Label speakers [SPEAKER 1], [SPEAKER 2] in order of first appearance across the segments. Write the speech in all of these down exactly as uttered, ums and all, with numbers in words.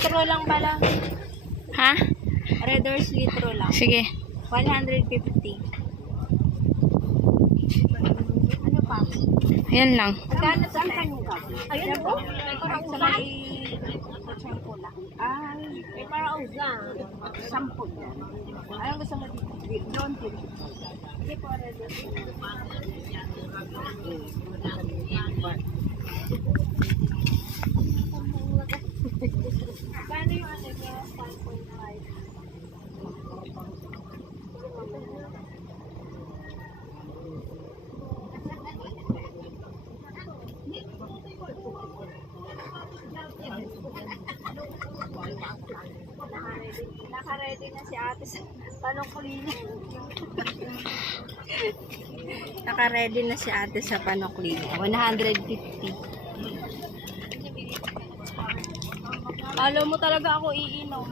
[SPEAKER 1] litro lang pala.
[SPEAKER 2] Ha?
[SPEAKER 1] Red horse litro lang.
[SPEAKER 2] Sige.
[SPEAKER 1] one hundred fifty. Ano pa?
[SPEAKER 2] Yan lang.
[SPEAKER 1] Magkano sa kanyo ka? Ayun po. Sa may sampo lang. Ah, may paraos lang. Sampo lang. Ayaw gusto mo dito? Doon din. Hindi po, red horse. Paano yung ano niya? one point five. Naka-ready na si ate sa panuklina. Naka-ready na si ate sa panuklina. one hundred fifty. Alam mo talaga ako iinom.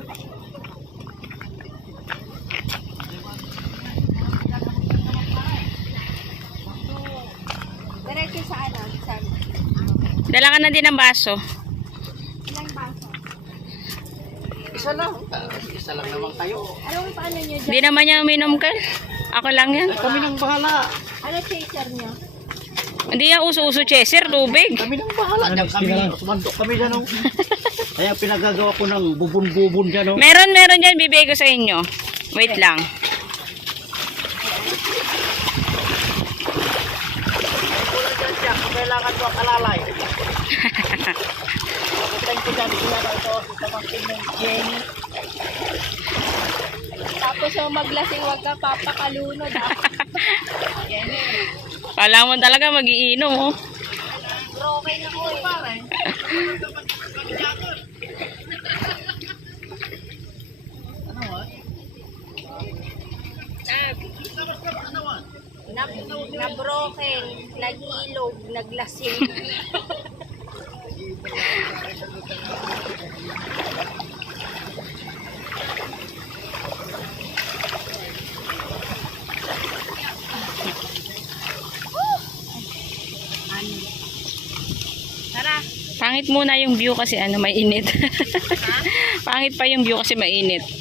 [SPEAKER 1] Diretso sa ano? Sa
[SPEAKER 2] Dala ka na din ng baso.
[SPEAKER 1] ilang baso?
[SPEAKER 3] Isa lang. Isa lang naman kayo.
[SPEAKER 1] Anong paano nyo dyan?
[SPEAKER 2] Hindi naman niya uminom ka. Ako lang yan.
[SPEAKER 3] Kami nang bahala.
[SPEAKER 1] Ano chaser nyo?
[SPEAKER 2] Hindi yan uso-uso chaser, tubig.
[SPEAKER 3] Kami nang bahala. Diyan kami. Sumandok kami dyan. Oh. Kaya pinagagawa ko ng bubon-bubon dyan. Oh.
[SPEAKER 2] Meron, meron dyan. Bibigay ko sa inyo. Wait lang.
[SPEAKER 3] Kailangan ko ang alalay. Pagkain ko dyan. Kailangan ito. Kapagkin ng Jenny.
[SPEAKER 1] Tapos so maglasing, wag ka papakalunod. Ah.
[SPEAKER 2] Kala mo talaga mag-iinom, oh.
[SPEAKER 1] Broken na ko eh. Na, na broken, naghilog, naglasing. Tara.
[SPEAKER 2] Pangit muna yung view kasi ano, mainit. Pangit pa yung view kasi mainit.